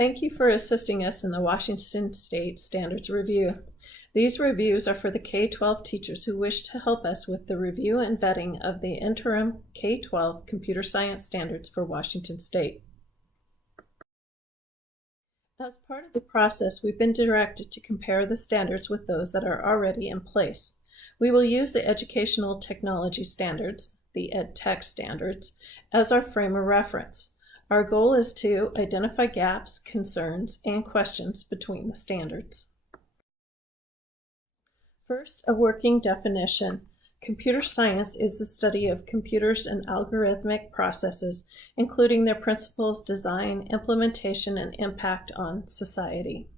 Thank you for assisting us in the Washington State Standards Review. These reviews are for the K-12 teachers who wish to help us with the review and vetting of the interim K-12 computer science standards for Washington State. As part of the process, we've been directed to compare the standards with those that are already in place. We will use the Educational Technology Standards, the EdTech standards, as our frame of reference. Our goal is to identify gaps, concerns, and questions between the standards. First, a working definition. Computer science is the study of computers and algorithmic processes, including their principles, design, implementation, and impact on society.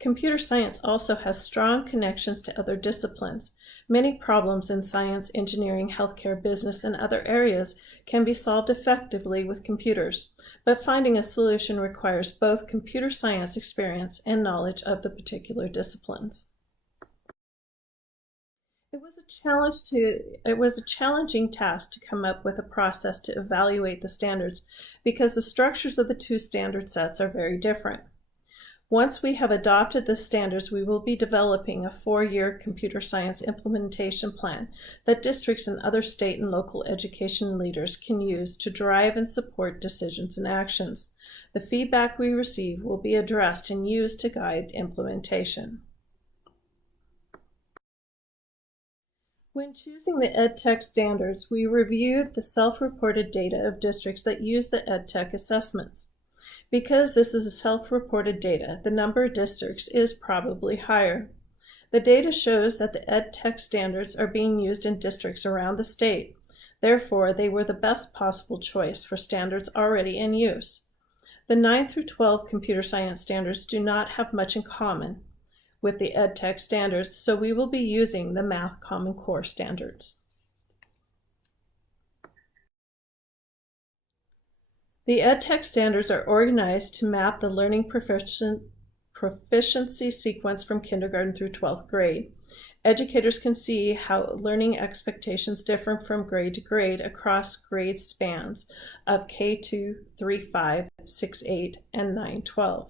Computer science also has strong connections to other disciplines. Many problems in science, engineering, healthcare, business, and other areas can be solved effectively with computers, but finding a solution requires both computer science experience and knowledge of the particular disciplines. It was a challenging task to come up with a process to evaluate the standards because the structures of the two standard sets are very different. Once we have adopted the standards, we will be developing a 4-year computer science implementation plan that districts and other state and local education leaders can use to drive and support decisions and actions. The feedback we receive will be addressed and used to guide implementation. When choosing the EdTech standards, we reviewed the self-reported data of districts that use the EdTech assessments. Because this is self-reported data, the number of districts is probably higher. The data shows that the EdTech standards are being used in districts around the state. Therefore, they were the best possible choice for standards already in use. The 9 through 12 computer science standards do not have much in common with the EdTech standards, so we will be using the Math Common Core standards. The EdTech standards are organized to map the learning proficiency sequence from kindergarten through 12th grade. Educators can see how learning expectations differ from grade to grade across grade spans of K2, 3-5, 6-8, and 9-12.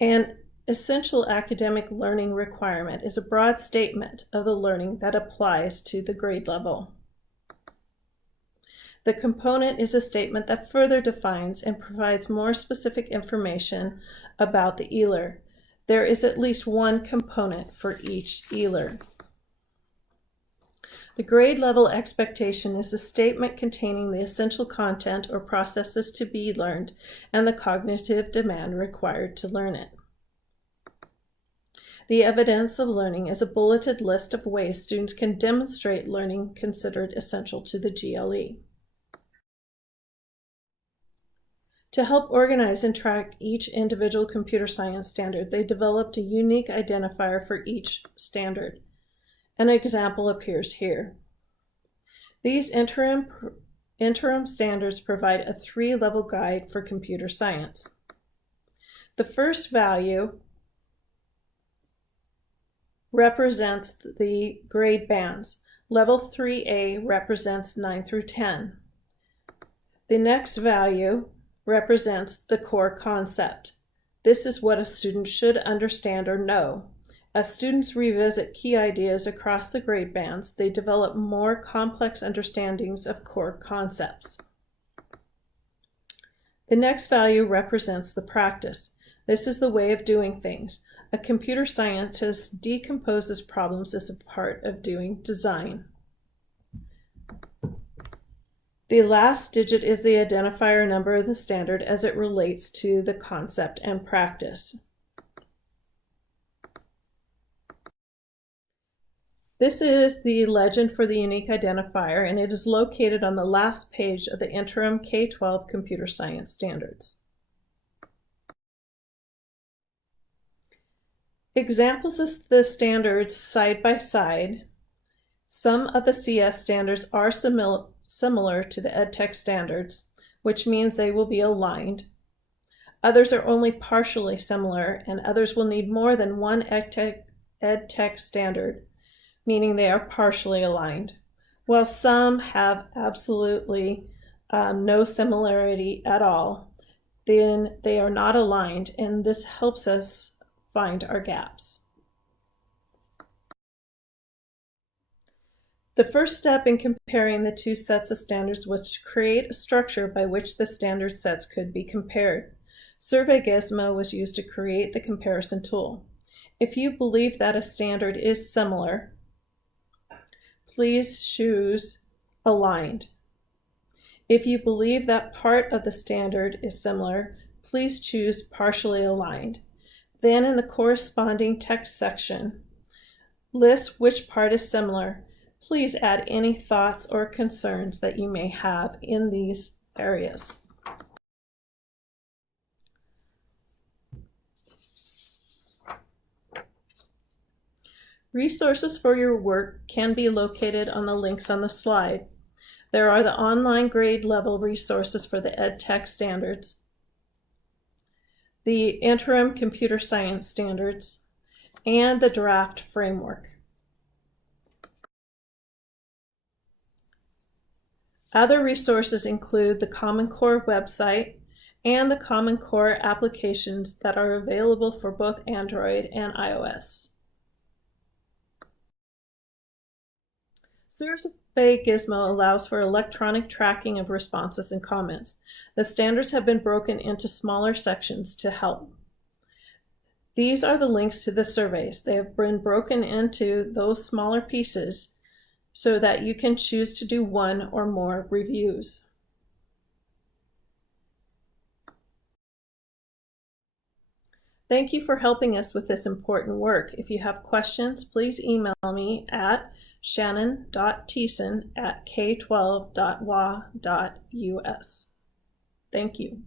An essential academic learning requirement is a broad statement of the learning that applies to the grade level. The component is a statement that further defines and provides more specific information about the ELR. There is at least one component for each ELR. The grade level expectation is a statement containing the essential content or processes to be learned and the cognitive demand required to learn it. The evidence of learning is a bulleted list of ways students can demonstrate learning considered essential to the GLE. To help organize and track each individual computer science standard, they developed a unique identifier for each standard. An example appears here. These interim standards provide a 3-level guide for computer science. The first value represents the grade bands. Level 3A represents 9 through 10. The next value represents the core concept. This is what a student should understand or know. As students revisit key ideas across the grade bands, they develop more complex understandings of core concepts. The next value represents the practice. This is the way of doing things. A computer scientist decomposes problems as a part of doing design. The last digit is the identifier number of the standard as it relates to the concept and practice. This is the legend for the unique identifier, and it is located on the last page of the interim K-12 computer science standards. Examples of the standards side by side. Some of the CS standards are similar to the EdTech standards, which means they will be aligned. Others are only partially similar, and others will need more than one EdTech standard, meaning they are partially aligned. while some have absolutely no similarity at all, then they are not aligned, and this helps us find our gaps. The first step in comparing the two sets of standards was to create a structure by which the standard sets could be compared. Survey Gizmo was used to create the comparison tool. If you believe that a standard is similar, please choose Aligned. If you believe that part of the standard is similar, please choose Partially Aligned. Then in the corresponding text section, list which part is similar. Please add any thoughts or concerns that you may have in these areas. Resources for your work can be located on the links on the slide. There are the online grade level resources for the EdTech standards, the interim computer science standards, and the draft framework. Other resources include the Common Core website and the Common Core applications that are available for both Android and iOS. Survey Gizmo allows for electronic tracking of responses and comments. The standards have been broken into smaller sections to help. These are the links to the surveys. They have been broken into those smaller pieces so that you can choose to do one or more reviews. Thank you for helping us with this important work. If you have questions, please email me at shannon.thiessen@k12.wa.us. Thank you.